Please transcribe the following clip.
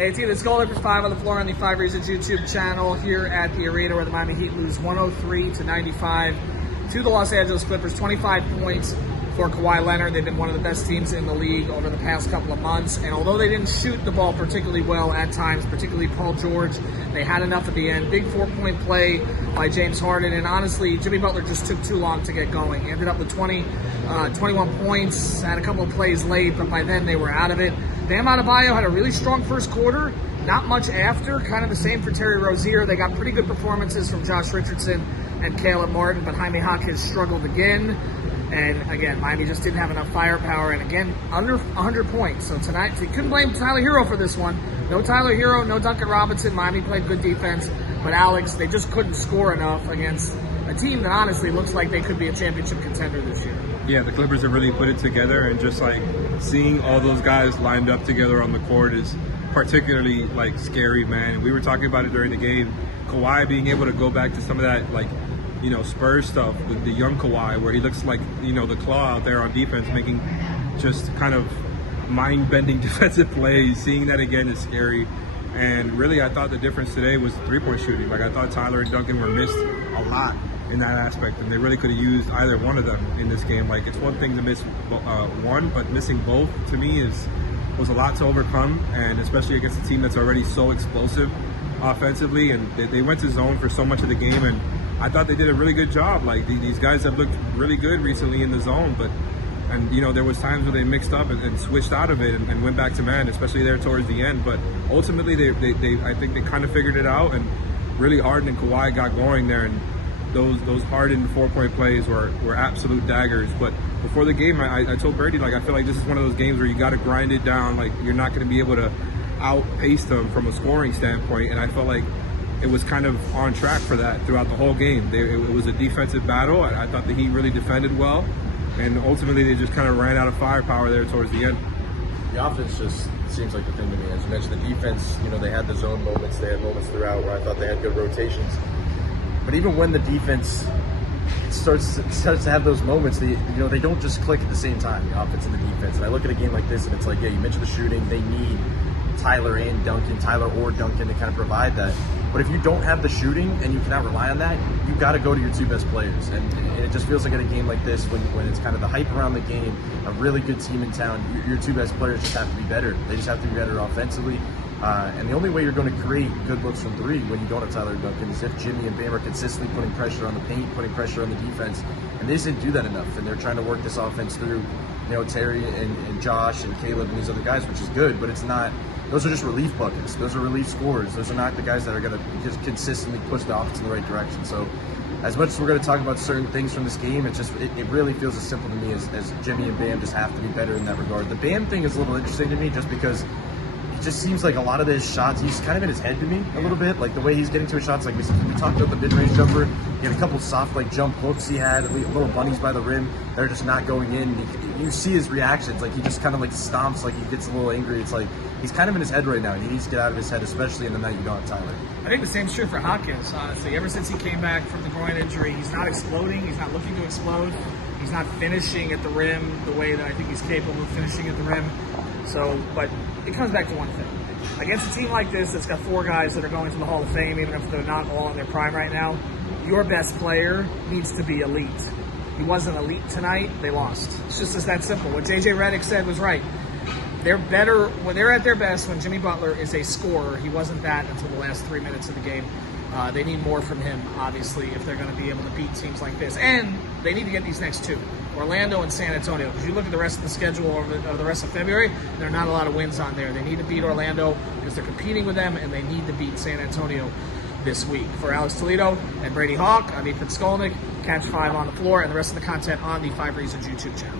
Hey team, it's Golden for 5 on the floor on the 5 Reasons YouTube channel here at the arena where the Miami Heat lose 103-95 to the Los Angeles Clippers. 25 points for Kawhi Leonard. They've been one of the best teams in the league over the past couple of months. And although they didn't shoot the ball particularly well at times, particularly Paul George, they had enough at the end. Big 4-point play by James Harden. And honestly, Jimmy Butler just took too long to get going. He ended up with 21 points, had a couple of plays late, but by then they were out of it. Bam Adebayo had a really strong first quarter, not much after, kind of the same for Terry Rozier. They got pretty good performances from Josh Richardson and Caleb Martin, but Jaime Jaquez struggled again. And again, Miami just didn't have enough firepower, and again, under 100 points. So tonight, you couldn't blame Tyler Hero for this one. No Tyler Hero, no Duncan Robinson. Miami played good defense, but Alex, they just couldn't score enough against a team that honestly looks like they could be a championship contender this year. Yeah, the Clippers have really put it together, and just like seeing all those guys lined up together on the court is particularly like scary, man. And we were talking about it during the game. Kawhi being able to go back to some of that, like, you know, Spurs stuff with the young Kawhi, where he looks like, you know, the claw out there on defense, making just kind of mind-bending defensive plays. Seeing that again is scary. And really, I thought the difference today was the three-point shooting. Like, I thought Tyler and Duncan were missed a lot in that aspect, and they really could have used either one of them in this game. Like, it's one thing to miss one, but missing both to me was a lot to overcome, and especially against a team that's already so explosive offensively. And they went to zone for so much of the game, and I thought they did a really good job. Like, these guys have looked really good recently in the zone, and you know, there was times where they mixed up and switched out of it and went back to man, especially there towards the end. But ultimately, they I think they kind of figured it out, and really Harden and Kawhi got going there, and those Harden 4-point plays were absolute daggers. But before the game, I told Brady, like, I feel like this is one of those games where you got to grind it down. Like, you're not going to be able to outpace them from a scoring standpoint, and I felt like it was kind of on track for that throughout the whole game. It was a defensive battle. I thought the Heat really defended well, and ultimately they just kind of ran out of firepower there towards the end. The offense just seems like the thing to me. As you mentioned, the defense, you know, they had the zone moments, they had moments throughout where I thought they had good rotations. But even when the defense starts to have those moments, they don't just click at the same time, the offense and the defense. And I look at a game like this, and it's like, yeah, you mentioned the shooting. They need Tyler or Duncan to kind of provide that. But if you don't have the shooting and you cannot rely on that, you got to go to your two best players. And it just feels like in a game like this, when it's kind of the hype around the game, a really good team in town, your two best players just have to be better. They just have to be better offensively. And the only way you're going to create good looks from three when you don't have Tyler Duncan is if Jimmy and Bam are consistently putting pressure on the paint, putting pressure on the defense. And they just didn't do that enough. And they're trying to work this offense through, you know, Terry and Josh and Caleb and these other guys, which is good, but it's not. Those are just relief buckets. Those are relief scorers. Those are not the guys that are going to just consistently push the offense in the right direction. So as much as we're going to talk about certain things from this game, it really feels as simple to me as Jimmy and Bam just have to be better in that regard. The Bam thing is a little interesting to me just because it just seems like a lot of his shots, he's kind of in his head to me a little bit. Like the way he's getting to his shots, like we talked about the mid-range jumper. He had a couple soft like jump hooks he had, little bunnies by the rim. They're just not going in. You see his reactions, like he just kind of like stomps, like he gets a little angry. It's like he's kind of in his head right now. He needs to get out of his head, especially in the night you don't have Tyler. I think the same's true for Jaquez, honestly. Ever since he came back from the groin injury, he's not exploding. He's not looking to explode. He's not finishing at the rim the way that I think he's capable of finishing at the rim. So, but it comes back to one thing. Against a team like this that's got 4 guys that are going to the Hall of Fame, even if they're not all in their prime right now, your best player needs to be elite. He wasn't elite tonight, they lost. It's just that simple. What JJ Redick said was right. They're better when they're at their best when Jimmy Butler is a scorer. He wasn't that until the last 3 minutes of the game. They need more from him, obviously, if they're going to be able to beat teams like this. And they need to get these next 2, Orlando and San Antonio. Because you look at the rest of the schedule over the rest of February, there are not a lot of wins on there. They need to beat Orlando because they're competing with them, and they need to beat San Antonio this week. For Alex Toledo and Brady Hawk, I'm Ethan Skolnick. Catch 5 on the floor and the rest of the content on the 5 Reasons YouTube channel.